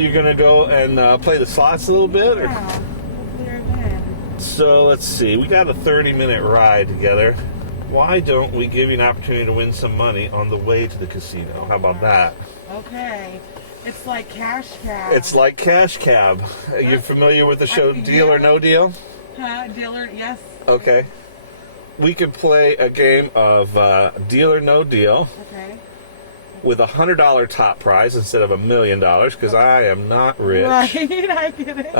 you're going to go and play the slots a little bit? Or? Yeah, hopefully I win. So let's see. We got a 30-minute ride together. Why don't we give you an opportunity to win some money on the way to the casino? How about that? Okay. It's like Cash Cab. It's like Cash Cab. Are you familiar with the show Deal or No Deal? Huh? Deal or... Yes. Okay. We could play a game of Deal or No Deal. Okay. With a $100 top prize instead of $1 million, because I am not rich. Right, I get it.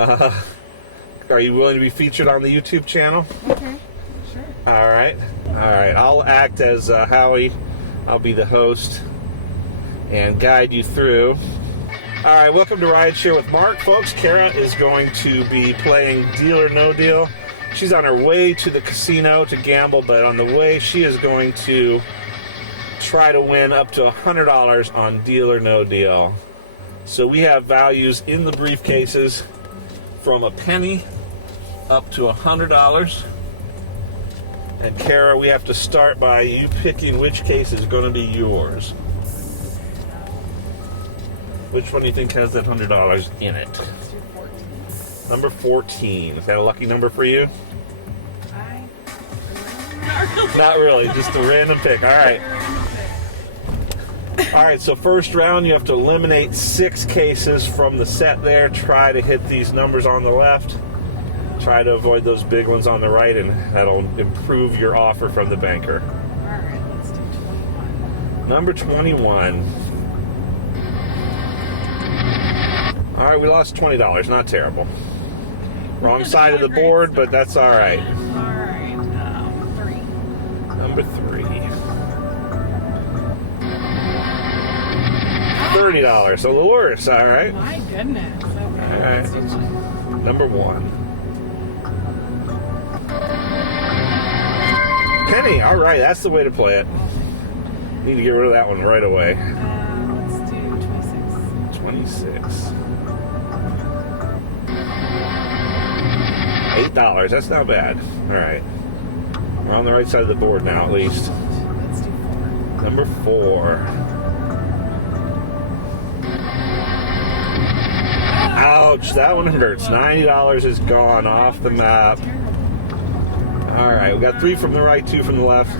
Are you willing to be featured on the YouTube channel? Okay, sure. All right. I'll act as Howie. I'll be the host and guide you through. All right, welcome to Rideshare with Mark, folks. Kara is going to be playing Deal or No Deal. She's on her way to the casino to gamble, but on the way she is going to try to win up to $100 on Deal or No Deal. So we have values in the briefcases from a penny up to $100. And Kara, we have to start by you picking which case is going to be yours. Which one do you think has that $100 in it? Let's do 14. Number 14. Is that a lucky number for you? Not really, just a random pick. All right. All right, so first round, you have to eliminate 6 cases from the set there. Try to hit these numbers on the left. Try to avoid those big ones on the right, and that'll improve your offer from the banker. All right, let's do 21. Number 21. All right, we lost $20. Not terrible. Wrong side of the board, but that's all right. All right, 3. Number 3. $30, a little worse, all right. My goodness. Okay. All right. Let's do 2. Number 1. Penny, all right, that's the way to play it. Need to get rid of that one right away. Let's do 26. 26. $8, that's not bad. All right. We're on the right side of the board now, at least. Let's do 4. Number 4. Ouch, that one hurts. $90 is gone off the map. All right, we got 3 from the right, 2 from the left.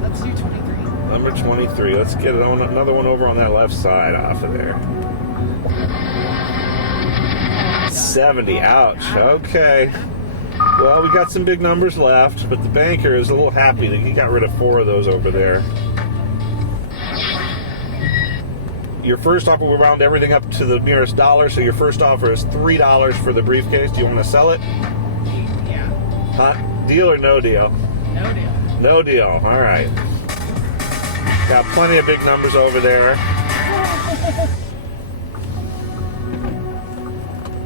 Let's do 23. Number 23. Let's get another one over on that left side off of there. 70. Ouch. Okay. Well, we got some big numbers left, but the banker is a little happy that he got rid of 4 of those over there. Your first offer will round everything up to the nearest dollar, so your first offer is $3 for the briefcase. Do you want to sell it? Yeah. Huh? Deal or no deal? No deal. No deal. All right. Got plenty of big numbers over there.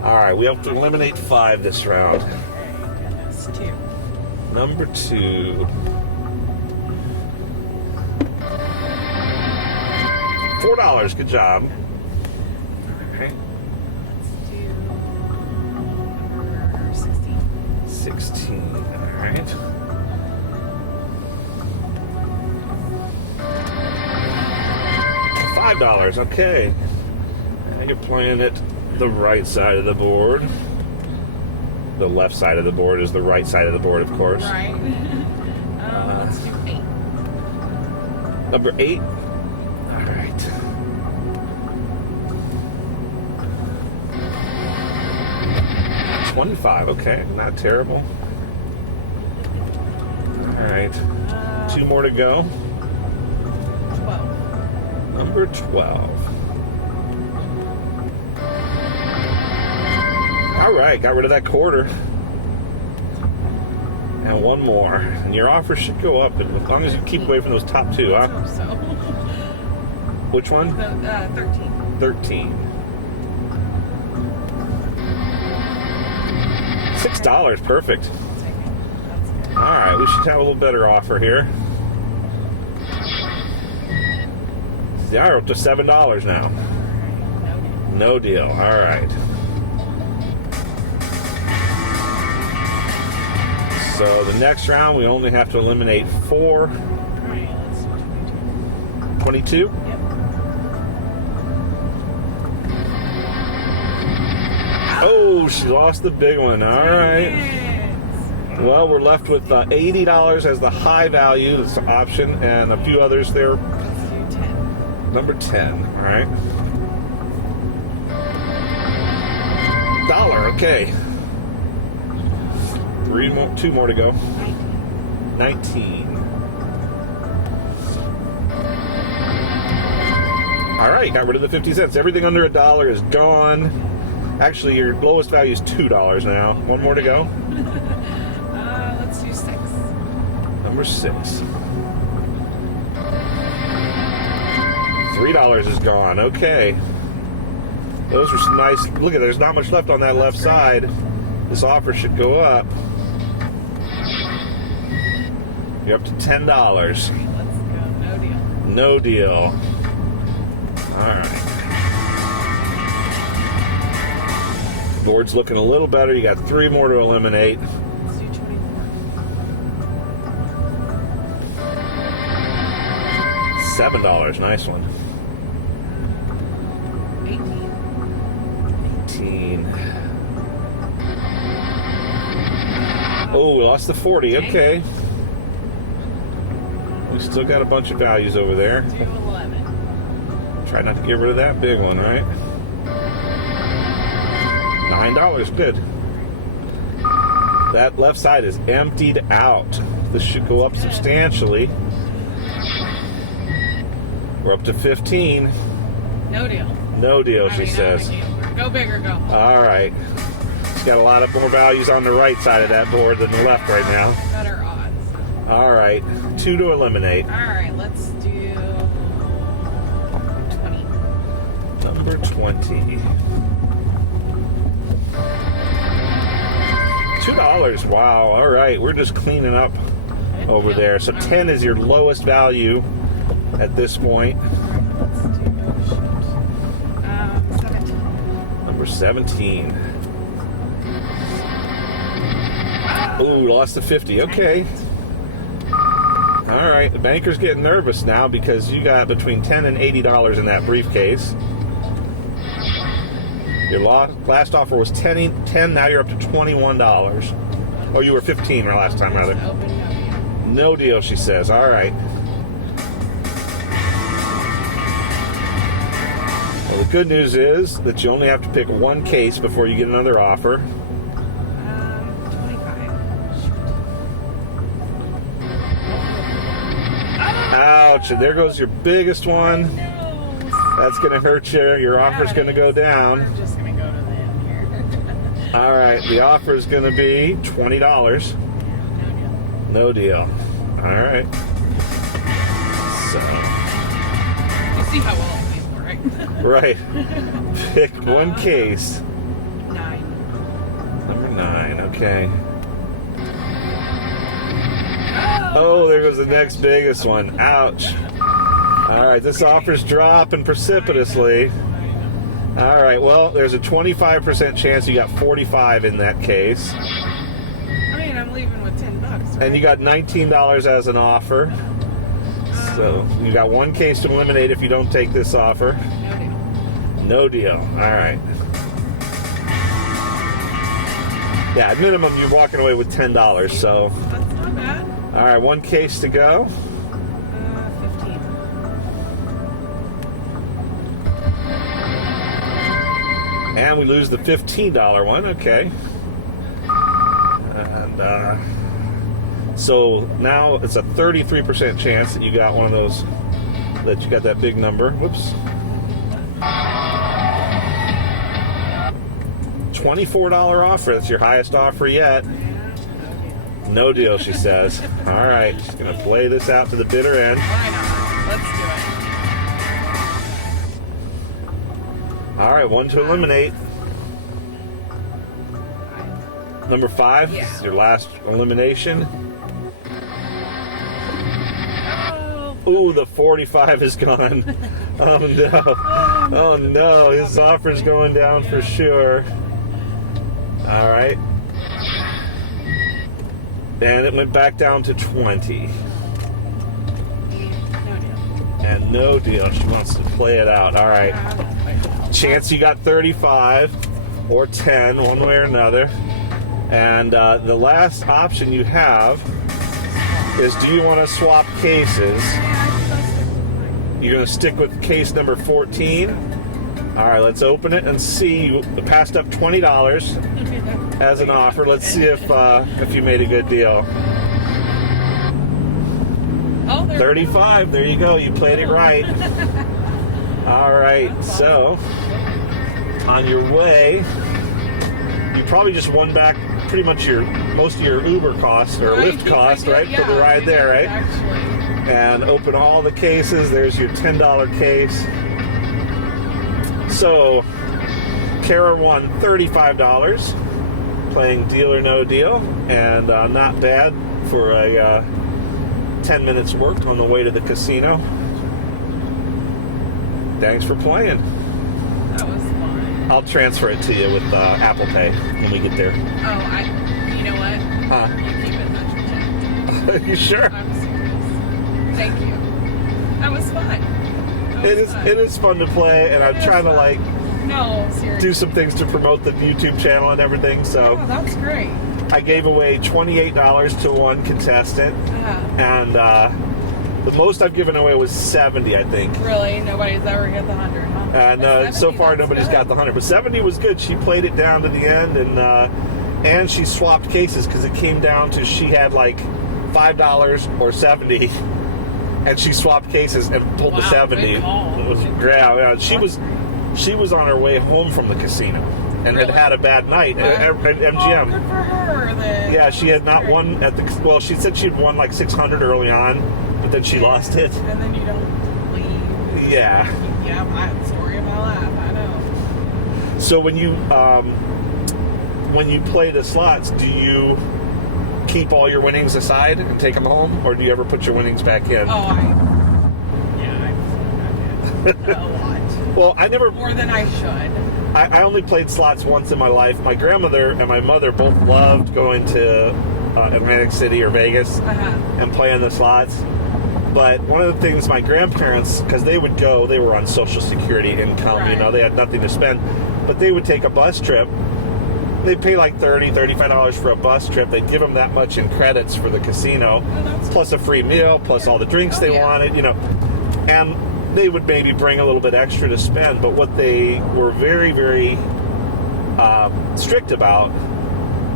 All right, we have to eliminate 5 this round. Goodness, 2. Number 2. $4. Good job. Okay. Let's do number 16. 16. All right. $5. Okay. Now you're playing it the right side of the board. The left side of the board is the right side of the board, of course. Right. Let's do 8. Number 8. All right. $25. Okay, not terrible. All right. 2 more to go. 12. Number 12. All right, got rid of that quarter. And 1 more. And your offer should go up as long as you keep away from those top 2, huh? I hope so. Which one? 13. 13. $6. Perfect. That's good. All right, we should have a little better offer here. Yeah, we're up to $7 now. No deal. All right. So the next round, we only have to eliminate 4. All right, let's do 22. 22? Yep. Oh, she lost the big one. All right. Well, we're left with $80 as the high value option, and a few others there. Let's do 10. Number 10. All right. $1. Okay. Two more to go. 19. All right, got rid of the 50 cents. Everything under $1 is gone. Actually, your lowest value is $2 now. One more to go. Let's do 6. Number 6. $3 is gone. Okay. Those are some nice. Look at, there's not much left on that left side. This offer should go up. You're up to $10. Let's go. No deal. No deal. All right. Board's looking a little better. You got 3 more to eliminate. Let's do 24. $7. Nice one. 18. Oh, we lost the 40. Okay. We still got a bunch of values over there. Do 11. Try not to get rid of that big one, right? $9. Good. That left side is emptied out. This should go up substantially. We're up to 15. No deal. No deal, she says. Go big or go. All right. She's got a lot of more values on the right side of that board than the left right now. Better odds. All right. 2 to eliminate. All right, let's do 20. Number 20. $2. Wow. All right. We're just cleaning up over there. So 10 is your lowest value at this point. Let's do 17. Number 17. Ooh, lost the 50. Okay. All right. The banker's getting nervous now because you got between $10 and $80 in that briefcase. Your last offer was 10. Now you're up to $21. Oh, you were 15 the last time, rather. No deal, she says. All right. Well, the good news is that you only have to pick one case before you get another offer. 25. Ouch, and there goes your biggest one. No. That's going to hurt you. Your offer's going to go down. I'm just going to go to the end here. All right, the offer is going to be $20. No deal. All right. So. You see how well it pays for, right? Right. Pick one case. 9. Number 9. Okay. Oh, there goes the next biggest one. Ouch. All right, this offer's dropping precipitously. All right, well, there's a 25% chance you got 45 in that case. I mean, I'm leaving with $10, right? And you got $19 as an offer. So you got one case to eliminate if you don't take this offer. No deal. No deal. All right. Yeah, at minimum, you're walking away with $10, so. That's not bad. All right, one case to go. 15. And we lose the $15 one. Okay. And so now it's a 33% chance that you got one of those, that you got that big number. Whoops. $24 offer. That's your highest offer yet. No deal, she says. All right, she's going to play this out to the bitter end. Why not? Let's do it. All right, one to eliminate. Number 5 is your last elimination. Ooh, the 45 is gone. Oh no. Oh no, his offer's going down for sure. All right. And it went back down to 20. No deal. And no deal. She wants to play it out. All right. Chance you got 35. or 10, one way or another. And the last option you have is, do you want to swap cases? You're going to stick with case number 14. All right, let's open it and see. You passed up $20 as an offer. Let's see if you made a good deal. Oh, 35. There you go. You played it right. All right. So on your way, you probably just won back pretty much most of your Uber cost or Lyft cost, right? For the ride there, right? Actually. And open all the cases. There's your $10 case. So Kara won $35 playing Deal or No Deal, and not bad for a 10 minutes worked on the way to the casino. Thanks for playing. That was fun. I'll transfer it to you with Apple Pay when we get there. Oh, you know what? Huh? You keep it, that's your tip. You sure? I'm serious. Thank you. That was fun. It is fun to play, and I'm trying to seriously. do some things to promote the YouTube channel and everything. So that's great. I gave away $28 to one contestant, and the most I've given away was $70, I think. Really? Nobody's ever hit the 100, huh? And so far nobody's got the 100, but 70 was good. She played it down to the end, and she swapped cases because it came down to she had like $5 or 70. And she swapped cases and pulled the 70. It was great. Yeah, she was on her way home from the casino and had a bad night at MGM. Oh, good for her then. Yeah, she had not won at the. Well, she said she'd won like 600 early on, but then she lost it. And then you don't leave. Yeah. Yeah, I'm sorry about that. I know. So when you play the slots, do you keep all your winnings aside and take them home, or do you ever put your winnings back in? Oh, I put them back in. A lot. Well, I never. More than I should. I only played slots once in my life. My grandmother and my mother both loved going to Atlantic City or Vegas and playing the slots. But one of the things my grandparents, because they would go, they were on Social Security income, they had nothing to spend, but they would take a bus trip. They'd pay like $30, $35 for a bus trip. They'd give them that much in credits for the casino, plus a free meal, plus all the drinks they wanted, and they would maybe bring a little bit extra to spend. But what they were very, very strict about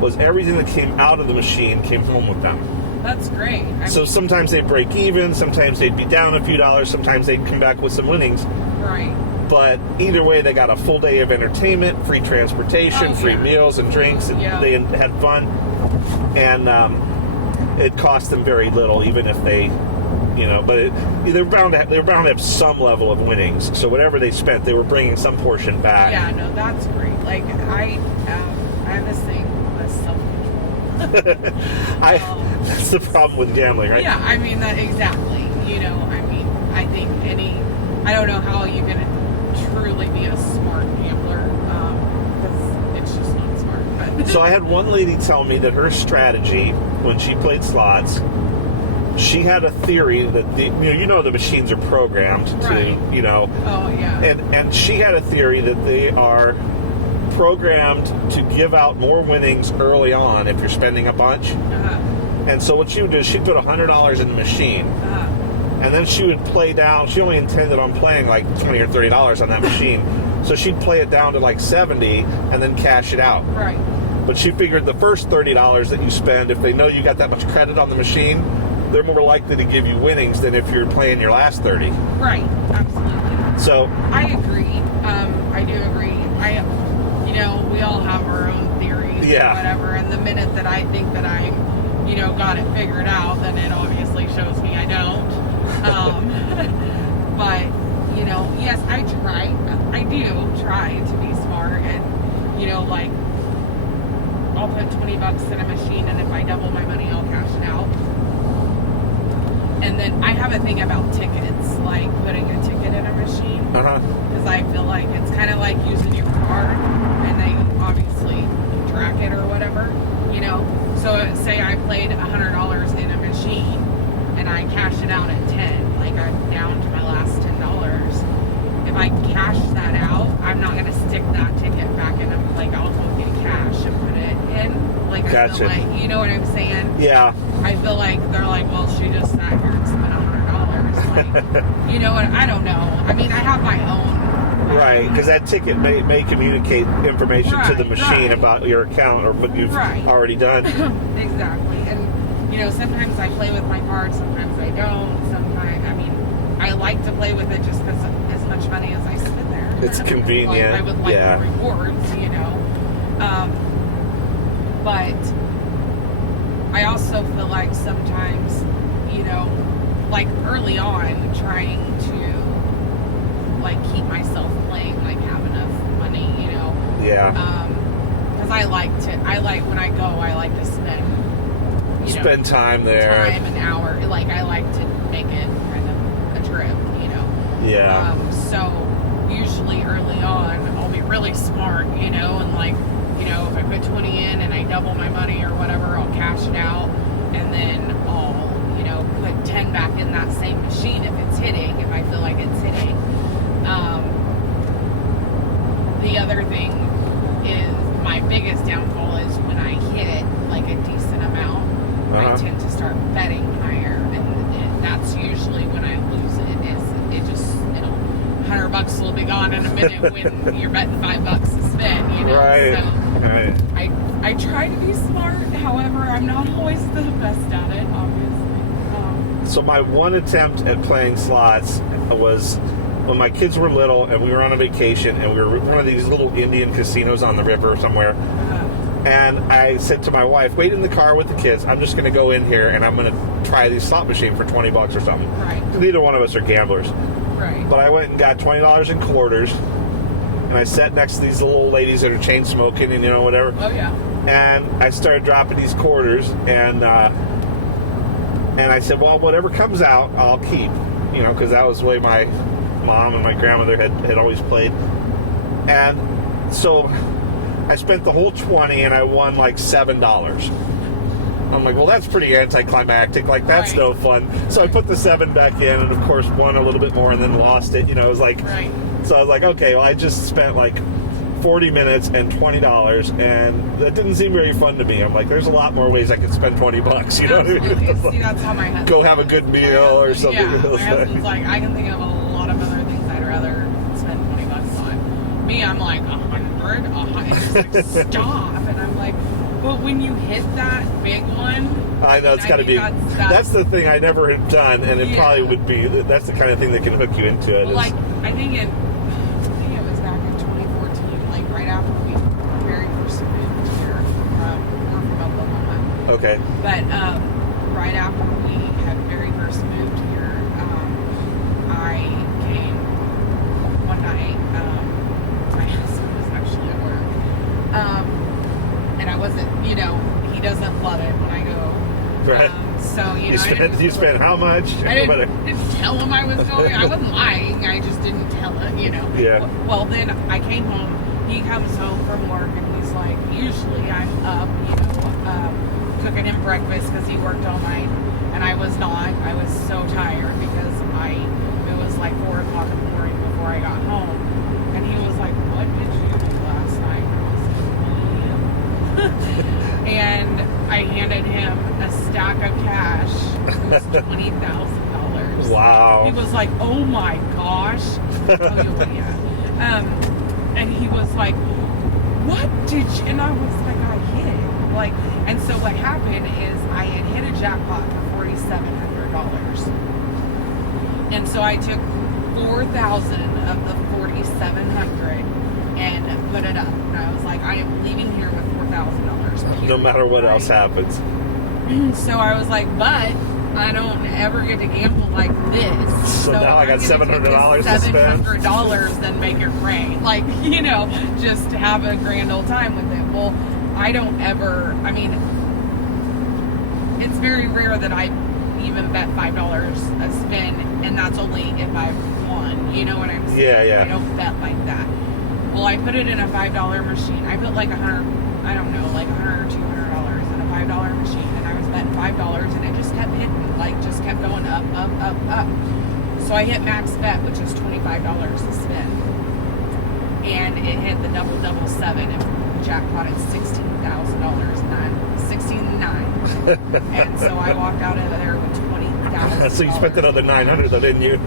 was everything that came out of the machine came home with them. That's great. So sometimes they'd break even, sometimes they'd be down a few dollars, sometimes they'd come back with some winnings. Right. But either way, they got a full day of entertainment, free transportation, free meals and drinks, and they had fun. And it cost them very little, even if they, but they were bound to have some level of winnings. So whatever they spent, they were bringing some portion back. Yeah, no, that's great. Like I have this thing with self-control. That's the problem with gambling, right? Yeah, I mean that exactly. I think I don't know how you can truly be a smart gambler, because it's just not smart. But. So I had one lady tell me that her strategy when she played slots, she had a theory that the machines are programmed to, Oh yeah. And she had a theory that they are programmed to give out more winnings early on if you're spending a bunch. And so what she would do is she'd put $100 in the machine. And then she would play down. She only intended on playing like $20 or $30 on that machine. So she'd play it down to like 70 and then cash it out. Right. But she figured the first $30 that you spend, if they know you got that much credit on the machine, they're more likely to give you winnings than if you're playing your last 30. Right. Absolutely. So I agree. I do agree. We all have our own theories or whatever. And the minute that I think that I, got it figured out, then it obviously shows me I don't. But, yes, I do try to be smart and, I'll put $20 in a machine, and if I double my money, I'll cash it out. And then I have a thing about tickets, like putting a ticket in a machine. Because I feel like it's kind of like using your card, and they obviously track it or whatever, So say I played $100 in a machine, and I cash it out at 10, like I'm down to my last $10. If I cash that out, I'm not going to stick that ticket back in, like I'll gotcha. feel like, you know what I'm saying? Yeah. I feel like they're like, well, she just sat here and spent $100. Like, you know what? I don't know. I mean, I have my own. Right, because that ticket may communicate information to the machine about your account or what you've already done. Exactly. And, you know, sometimes I play with my card, sometimes I don't. Sometimes, I mean, I like to play with it just because as much money as I spend there. It's convenient. Like, I would like the rewards, you know. But I also feel like sometimes, you know, like early on, trying to like keep myself playing, like have enough money, you know. Yeah. Because I like when I go, I like to spend time there. Time, an hour. Like I like to make it kind of a trip, you know. Yeah. So usually early on, I'll be really smart, you know, and like, you know, if I put 20 in and I double my money or whatever, I'll cash it out, and then I'll, you know, put 10 back in that same machine if it's hitting, if I feel like it's hitting. The other thing is, my biggest downfall is when I hit like a decent amount, I tend to start betting higher, and that's usually when I lose it. It just, you know, $100 will be gone in a minute when you're betting $5 to spin, you know. Right. So right. I try to be smart. However, I'm not always the best at it, obviously. So my one attempt at playing slots was when my kids were little and we were on a vacation and we were at one of these little Indian casinos on the river somewhere. And I said to my wife, wait in the car with the kids. I'm just going to go in here and I'm going to try the slot machine for $20 or something. Right. Neither one of us are gamblers. Right. But I went and got $20 in quarters. And I sat next to these little old ladies that are chain smoking and, you know, whatever. Oh, yeah. And I started dropping these quarters. And I said, well, whatever comes out, I'll keep. You know, because that was the way my mom and my grandmother had always played. And so I spent the whole 20 and I won like $7. I'm like, well, that's pretty anticlimactic. Like, that's no fun. So I put the 7 back in and, of course, won a little bit more and then lost it. You know, it was like, so I was like, okay, well, I just spent like 40 minutes and $20, and that didn't seem very fun to me. I'm like, there's a lot more ways I could spend $20, you know what I mean? See, that's how my husband go have a good meal or something. Yeah, my husband's like, I can think of a lot of other things I'd rather spend $20 on. Me, I'm like, 100? It's like, stop. And I'm like, but when you hit that big one, I know, it's got to be. That's the thing I never had done, and it probably would be. That's the kind of thing that can hook you into it. Well, like, I think it was back in 2014, like right after we very first moved here. We're from Oklahoma. Okay. But right after we had very first moved here, I came one night. My husband was actually at work. And I wasn't, you know, he doesn't love it when I go. Right. So, you know, you spent how much? I didn't tell him I was going. I wasn't lying. I just didn't tell him, you know. Yeah. Well, then I came home. He comes home from work and he's like, usually I'm up, you know, cooking him breakfast because he worked all night. And I was not. I was so tired because it was like 4 o'clock in the morning before I got home. And he was like, what did you do last night? And I handed him a stack of cash. It was $20,000. Wow. He was like, oh my gosh. And he was like, what did you? And I was like, I hit it. Like, and so what happened is I had hit a jackpot for $4,700. And so I took 4,000 of the 4,700 and put it up. And I was like, I am leaving here with $4,000. No matter what else happens. So I was like, but I don't ever get to gamble like this. So now I got $700 to spend. $700 then make it rain. Like, you know, just have a grand old time with it. Well, I don't ever, I mean, it's very rare that I even bet $5 a spin, and that's only if I've won. You know what I'm saying? Yeah, yeah. I don't bet like that. Well, I put it in a $5 machine. I put like like $100 or $200 in a $5 machine, and I was betting $5, and it just kept hitting, like just kept going up, up, up, up. So I hit max bet, which is $25 to spin, and it hit the double 7 and jackpot at $16,000, and $16,000 9. And so I walked out of there with $20,000. So you spent another $900 though, didn't you?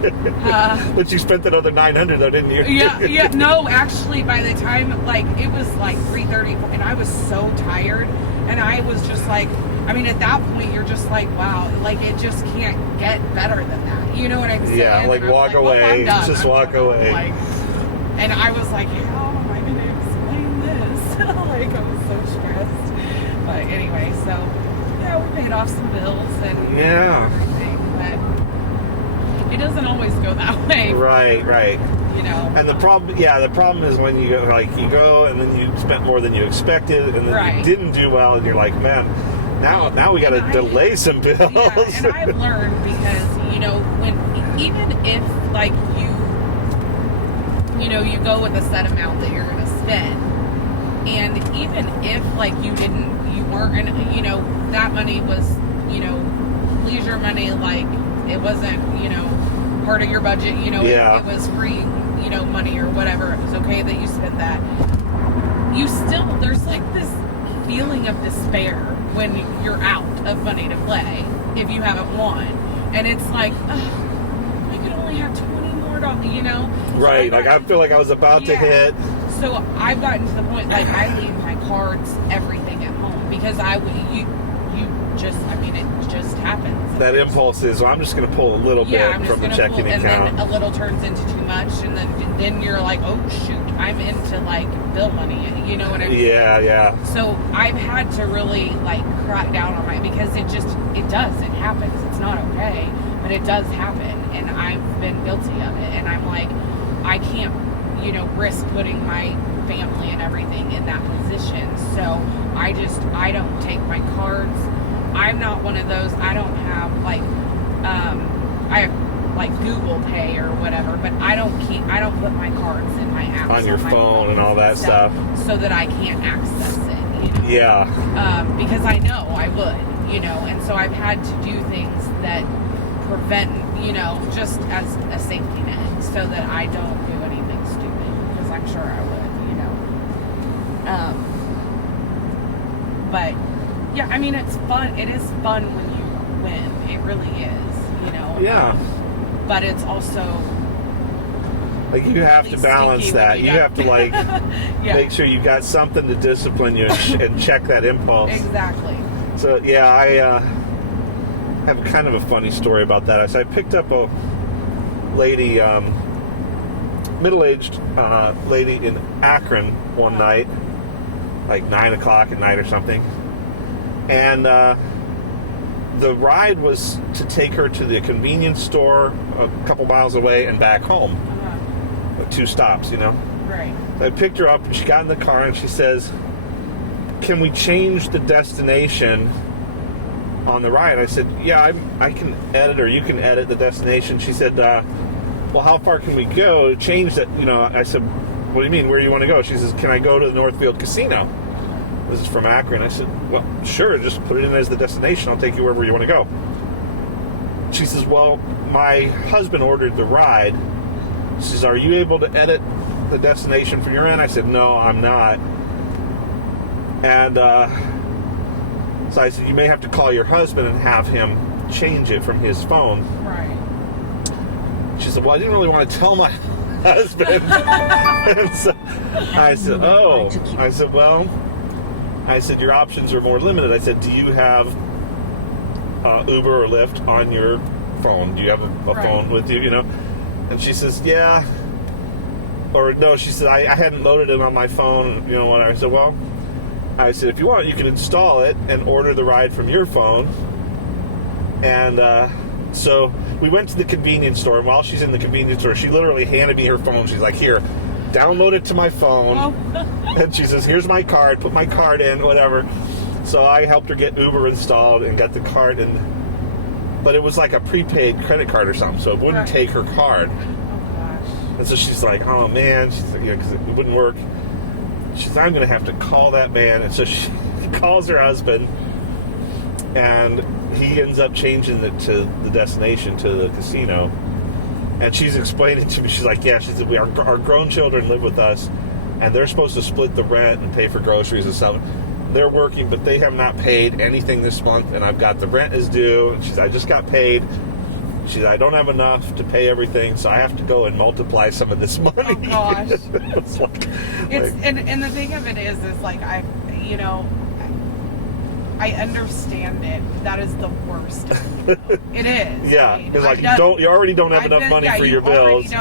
But you spent another $900 though, didn't you? Yeah. No, actually, by the time, like, it was like 3:30, and I was so tired, and I was just like, I mean, at that point, you're just like, wow, like, it just can't get better than that. You know what I'm saying? Yeah, like, walk away. Well, just walk away. Like, and I was like, how am I going to explain this? Like, I was so stressed. But anyway, so, yeah, we paid off some bills and everything. But it doesn't always go that way. Right. You know. And the problem is when you go and then you spent more than you expected, and then you didn't do well, and you're like, man, now we got to delay some bills. Yeah, and I've learned because, you know, even if, like, you know, you go with a set amount that you're going to spend, and even if, like, you weren't, you know, that money was, you know, leisure money, like, it wasn't, you know, part of your budget, you know, it was free, you know, money or whatever, it was okay that you spent that. There's like this feeling of despair when you're out of money to play if you haven't won, and it's like, I could only have $20 more, you know. Right, like I feel like I was about to hit. So I've gotten to the point, like, I leave my cards, everything at home, because it just happens. That impulse is, well, I'm just going to pull a little bit from the checking account. And then a little turns into too much, and then you're like, oh, shoot, I'm into, like, bill money, you know what I mean? Yeah. So I've had to really, like, crack down on because it happens. It's not okay, but it does happen, and I've been guilty of it, and I'm like, I can't, you know, risk putting my family and everything in that position. So I don't take my cards. I'm not one of those. I don't have, like, I have, like, Google Pay or whatever, but I don't put my cards in my apps on your phone and all that stuff so that I can't access it, you know? Yeah. Because I know I would, you know, and so I've had to do things that prevent, you know, just as a safety net, so that I don't do anything stupid, because I'm sure I would, you know. But yeah, I mean, it's fun. It is fun when you win. It really is, you know. Yeah. But it's also, like, you have to balance that. You have to, like, make sure you got something to discipline you and check that impulse. Exactly. So yeah, I have kind of a funny story about that. So I picked up a lady, middle-aged lady in Akron one night, like 9 o'clock at night or something. And the ride was to take her to the convenience store a couple miles away and back home. 2 stops, you know? Right. So I picked her up, and she got in the car, and she says, can we change the destination on the ride? I said, yeah, I can edit, or you can edit the destination. She said, well, how far can we go to change that? You know, I said, what do you mean? Where do you want to go? She says, can I go to the Northfield Casino? This is from Akron. I said, well, sure, just put it in as the destination. I'll take you wherever you want to go. She says, well, my husband ordered the ride. She says, are you able to edit the destination from your end? I said, no, I'm not. And so I said, you may have to call your husband and have him change it from his phone. Right. She said, well, I didn't really want to tell my husband. And so I said, oh. I said, well, your options are more limited. I said, do you have Uber or Lyft on your phone? Do you have a phone with you, you know? And she says, yeah. Or no, she said, I hadn't loaded it on my phone, you know what? I said, well, if you want, you can install it and order the ride from your phone. And so we went to the convenience store, and while she's in the convenience store, she literally handed me her phone. She's like, here, download it to my phone. Oh. And she says, here's my card, put my card in, whatever. So I helped her get Uber installed and got the card in. But it was like a prepaid credit card or something, so it wouldn't take her card. Oh, gosh. And so she's like, oh, man, she's like, because it wouldn't work. She said, I'm going to have to call that man. And so she calls her husband, and he ends up changing it to the destination, to the casino. And she's explaining to me, she's like, yeah, she said, our grown children live with us, and they're supposed to split the rent and pay for groceries and stuff. they're working, but they have not paid anything this month, and I've got the rent is due. And she said, I just got paid. She said, I don't have enough to pay everything, so I have to go and multiply some of this money. Oh gosh. it's and the thing of it is like I understand it. That is the worst. It is. Yeah, I mean, it's like you already don't have enough money for your bills.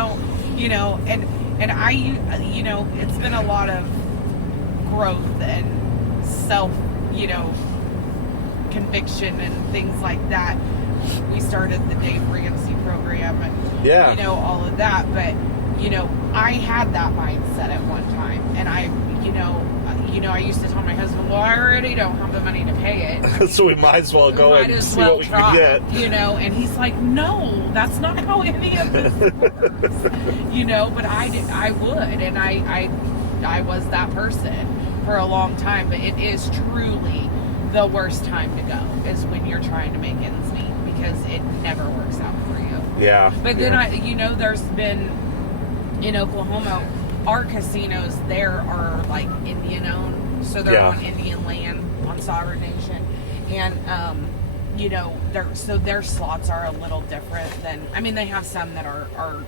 And I, it's been a lot of growth and self, conviction and things like that. We started the Dave Ramsey program and, all of that. But, I had that mindset at one time. And I used to tell my husband, well, I already don't have the money to pay it. So we might as well go and see what we can get. And he's like, no, that's not how any of this works. But I would. And I was that person for a long time. But it is truly the worst time to go is when you're trying to make ends meet, because it never works out for you. Yeah. But then there's been in Oklahoma, our casinos there are like Indian owned, so they're on Indian land, on sovereign nation, and their slots are a little different than. I mean, they have some that are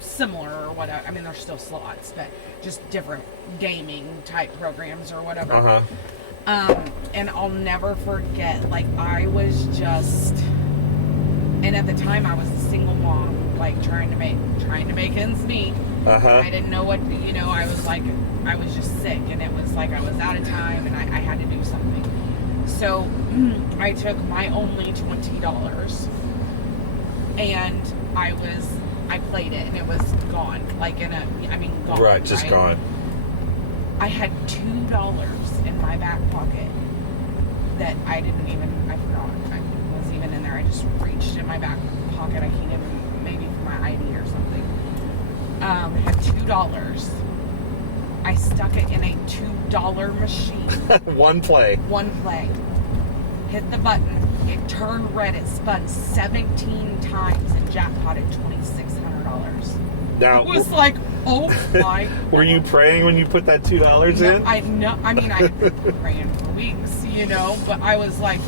similar or whatever. I mean, they're still slots, but just different gaming type programs or whatever. And I'll never forget. Like I was just, and at the time I was a single mom, like trying to make ends meet. I didn't know what, I was just sick, and it was like I was out of time, and I had to do something. So I took my only $20, and I played it, and it was gone, like gone. Right, just gone. I had $2 in my back pocket that I forgot. I was even in there. I just reached in my back pocket. I can't even, maybe for my ID or something. Had $2. I stuck it in a $2 machine. One play. Hit the button. It turned red. It spun 17 times and jackpotted $2,600. Now, it was like, oh my. Were you praying when you put that $2 in? I've been praying for weeks, but I was like,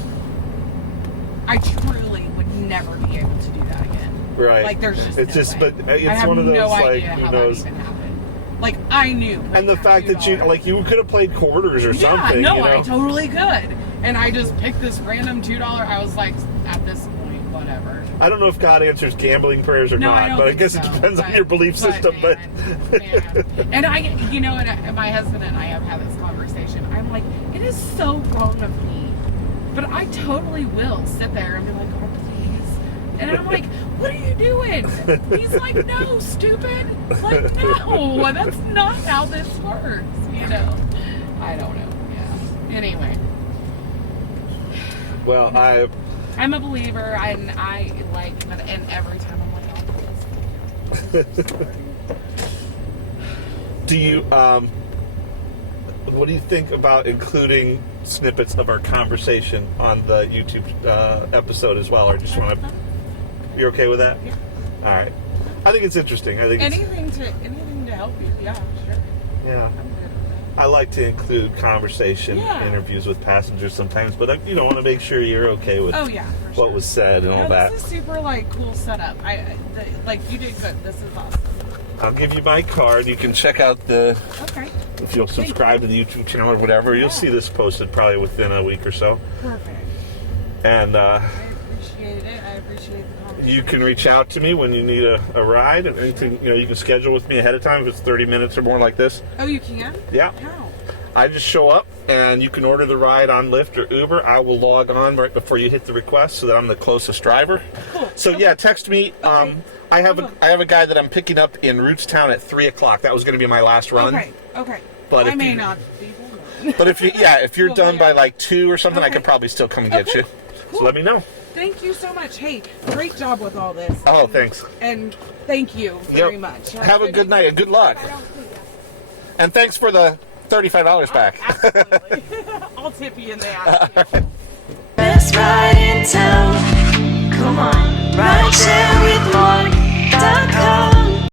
I truly would never be able to do that again. Right. Like there's just it's no way. But it's one of those like who knows. That even happened. Like I knew. And the fact that you could have played quarters or something. No, I totally could. And I just picked this random $2. I was like, at this point, whatever. I don't know if God answers gambling prayers or not, but I guess it depends on your belief system. Man. And and my husband and I have had this conversation. I'm like, it is so wrong of me, but I totally will sit there and be like, oh please. And I'm like, what are you doing? He's like, no, stupid. Like, no, that's not how this works. I don't know. Yeah. Anyway. Well, I'm a believer, and and every time I'm like, oh, please. Do you, what do you think about including snippets of our conversation on the YouTube episode as well, or just want to? You're okay with that? Yeah. All right. I think it's interesting. I think anything to help you. Yeah, sure. Yeah. I'm good with that. I like to include conversing interviews with passengers sometimes, but I want to make sure you're okay with what was said and all that. This is super cool setup. You did good. This is awesome. I'll give you my card. You can check out the. Okay. If you'll subscribe to the YouTube channel or whatever, you'll see this posted probably within a week or so. Perfect. And I appreciate it. I appreciate the conversation. You can reach out to me when you need a ride. Anything, you can schedule with me ahead of time if it's 30 minutes or more like this. Oh, you can? Yeah. How? I just show up, and you can order the ride on Lyft or Uber. I will log on right before you hit the request so that I'm the closest driver. Cool. So, text me. Okay. I have a guy that I'm picking up in Rootstown at 3 o'clock. That was going to be my last run. Okay. But I may not be there. But if you're done by like 2 or something, I could probably still come and get you. Cool. So let me know. Thank you so much. Hey, great job with all this. Oh, thanks. And thank you very much. Have a good night and good luck. And thanks for the $35 back. Absolutely. I'll tip you in the ass. Best ride in town. Come on, ride share with Morgan.